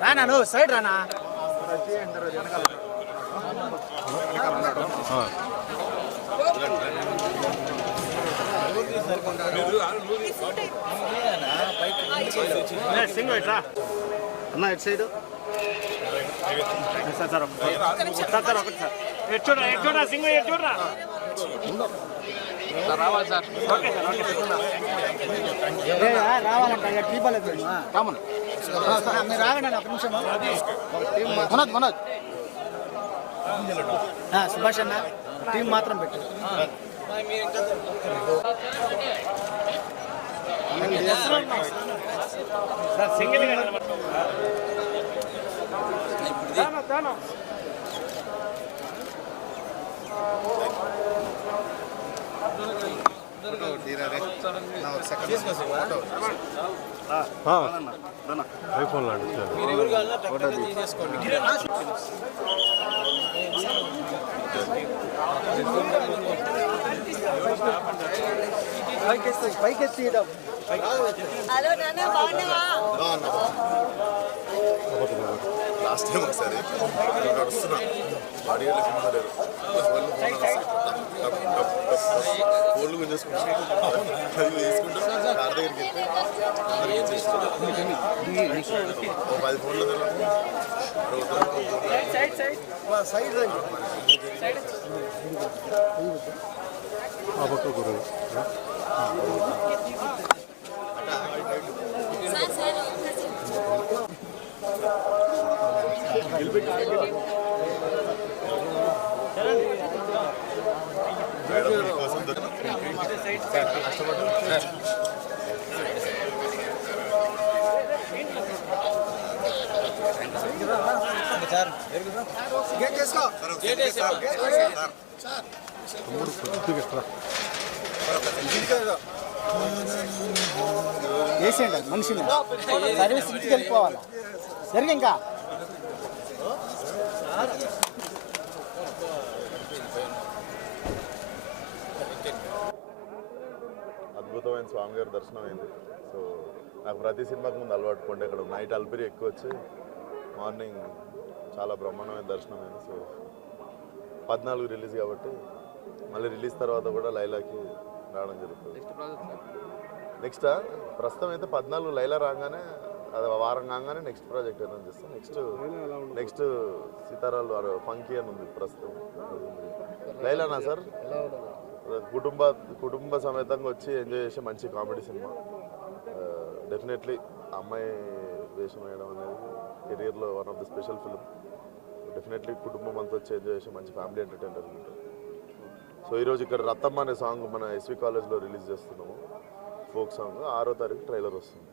రానా నువ్వు సైడ్ రానా సింగ్ ఇట్రా అన్న ఇటు సైడ్ సార్ సార్ సార్ ఒకటి సార్ ఎటు చూడరా సింగ్ ఎటు చూడరా రావాలి సార్ ఓకే సార్ ఓకే రావాలంట టీపలేదు కామన్ మీరు రాగండి ఒక నిమిషం మనోజ్ సుభాష్ అన్న టీం మాత్రం పెట్టు సార్ సింగిల్ ఐఫోన్ పైకెత్తి లాస్ట్ టైం ఒకసారి నడుస్తున్నా బాడీ లేరు ఫోన్లు గుంజేసుకుంటా వేసుకుంటా కార్ దగ్గరికి వెళ్తే 10 ఫోన్లు వేసేయండి మనిషిని సర్వీస్ ఇంటికి వెళ్ళిపోవాలి జరిగి ఇంకా అద్భుతమైన స్వామి గారి దర్శనం అయింది. సో నాకు ప్రతి సినిమాకి ముందు అలవాటు కొంటే ఇక్కడ నైట్ అల్పిరి ఎక్కువ వచ్చి మార్నింగ్ చాలా బ్రహ్మాండమైన దర్శనం అయింది. సో 14 రిలీజ్ కాబట్టి మళ్ళీ రిలీజ్ తర్వాత కూడా లైలాకి రావడం జరుగుతుంది. నెక్స్ట్ ప్రస్తుతం అయితే 14 లైలా రాగానే అది వారం కాగానే నెక్స్ట్ ప్రాజెక్ట్ ఏదైనా చేస్తాం. నెక్స్ట్ సీతారాలు ఫంకీ అని ఉంది ప్రస్తుతం. లైలానా సార్ కుటుంబ సమేతంగా వచ్చి ఎంజాయ్ చేసే మంచి కామెడీ సినిమా. డెఫినెట్లీ అమ్మాయి వేషం వేయడం అనేది కెరియర్లో one of the special film. Definitely కుటుంబం అంతా వచ్చి ఎంజాయ్ చేసే మంచి ఫ్యామిలీ ఎంటర్టైనర్ ఉంటుంది. సో ఈరోజు ఇక్కడ రత్తమ్మ అనే సాంగ్ మన ఎస్వి కాలేజ్లో రిలీజ్ చేస్తున్నాము. ఫోక్ సాంగ్ 6వ తారీఖు ట్రైలర్ వస్తుంది.